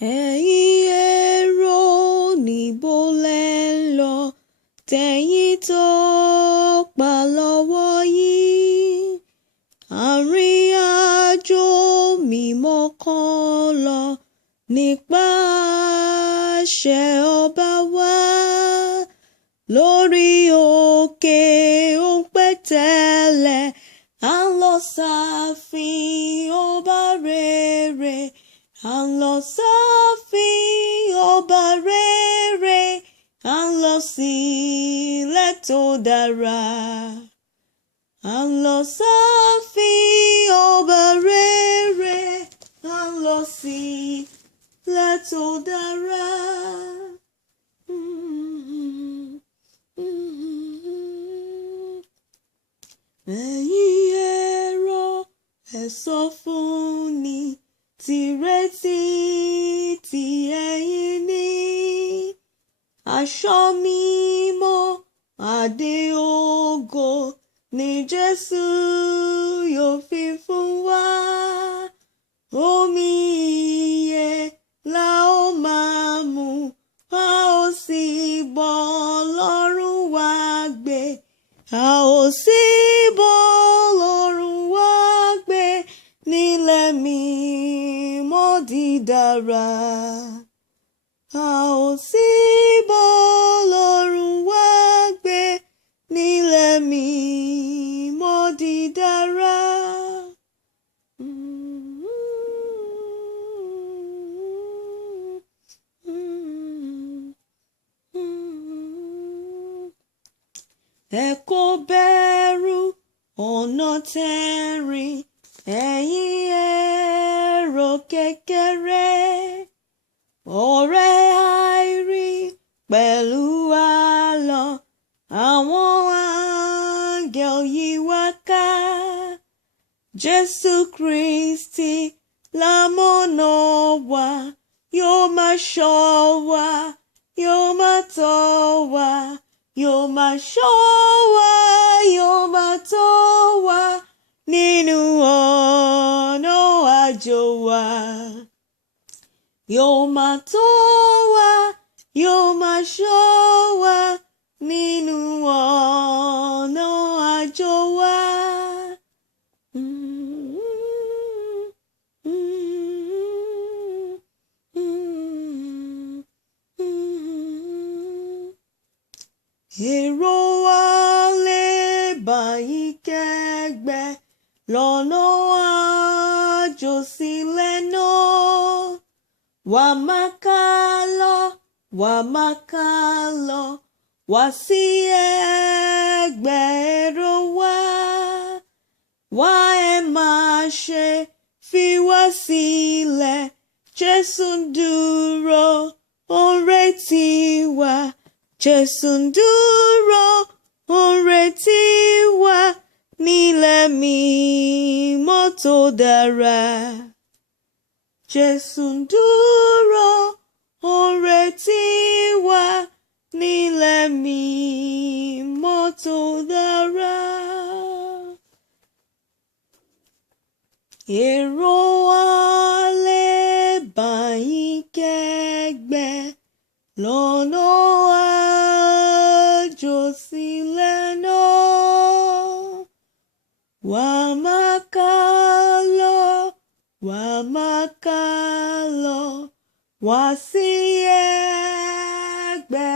Eyin Ero Nibo Le N Lo tẹ̀yìn tó pa lọ́wọ́ yín. Àrin àjò mimo kan lọ nípasẹ̀ ọba wa lórí òkè petele. À ń lọ sáfin ọba rere, à ń lọ sáfin ọba rere, à ń lọ sile tó dara. À ń lọ sáfin ọba rere, à ń lọ sile tó dara. Eyin Ero, ẹ sọ fún ni tireti ti ẹ̀yin ní. Aṣọ mímọ́ adé ògo ni Jesu yóò fi fún wa. Omi ìyè la ó máa mu, a ó sì bọ́ Ọlọ́run wa gbé. A ó sì bọ́ Ọlọ́run wa gbé nílẹ̀ mímọ́ didara. A ó sì bọ́ Ọlọ́run wa gbé nílẹ̀ mímọ́ didara. Ẹ kò bẹ̀rù ọ̀nà tẹ́rìn, ẹ̀yin Ero kekere. Ọ̀rẹ́ airi pẹ̀lú àlọ́, àwọn Angeli wá ká. Jesu Kristi l'amona wa, yóò máa ṣọ́ wa, yóò máa tọ́ wa, yóò máa ṣọ́ wa, yóò máa tọ́ wa nínú ọ̀nà àjò wa. Yóò máa tọ́ wa, yóò máa ṣọ́ wa nínú ọ̀nà àjò wa. Èrò wa lè bá yín kegbe lọ́nà àjò sílẹ̀ náà. Wà máa kalo, wà máa kalo, wá sí egbe ero wa. Wá ẹ máa ṣe fi wá sílẹ̀, Jesu nduro, nreti wa. Jesu nduro, nreti wa nílẹ̀ mímọ́ tó dara. Jesu nduro, nreti wa nílẹ̀ mímọ́ tó dara. Èrò wa lè bá yín kegbe lọ́nà àjò sílẹ̀ náà. Wà máa kalo, wà máa kalo, wá sí egbe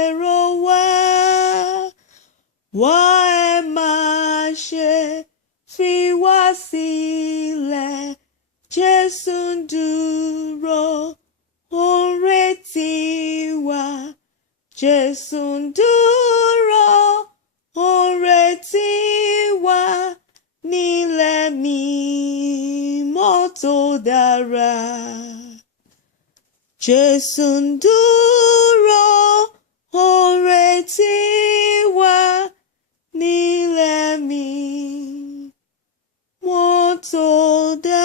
ero wa. Wá ẹ máa ṣe fi wá sílẹ̀, Jesu nduro, nreti wa. Jesu nduro, nreti wa nílẹ̀ mímọ́ tó dara. Jesu nduro, nreti wa nílẹ̀ mímọ́ tó dara.